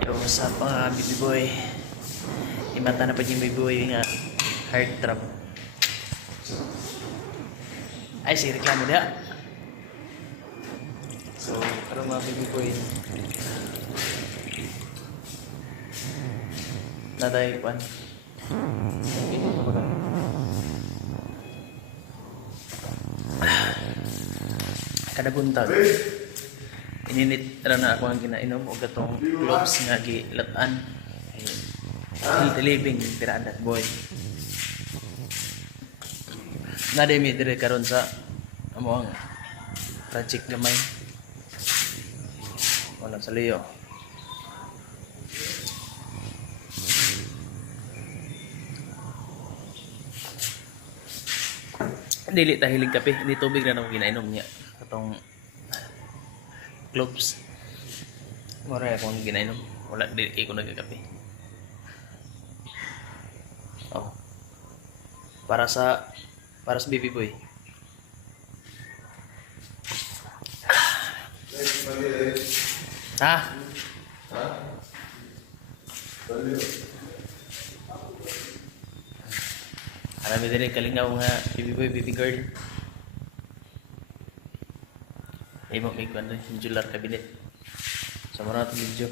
Yo, sa mga baby boy. Imata na pa yung baby boy nga heart trap. Ay, si reklamo dia. So, karon mga baby boy. Naday pan. Kada buntag. Ininit ra na ako ang ginainom o gatong globes nga gilatan. Healthy living piradat boy. Naday mi dire karon sa amo ang project gamay. Wala sa Leo. Dili ta hilig kape, hindi tubig na nang ginainom niya. Katong globes. Mura akong ginainom. Wala dili kay ko nagkape. Oh. Para sa baby boy. Ha? Alam mo din kalingaw nga baby boy, baby girl. Ay mo may kuan yung jular cabinet. Sa mga video.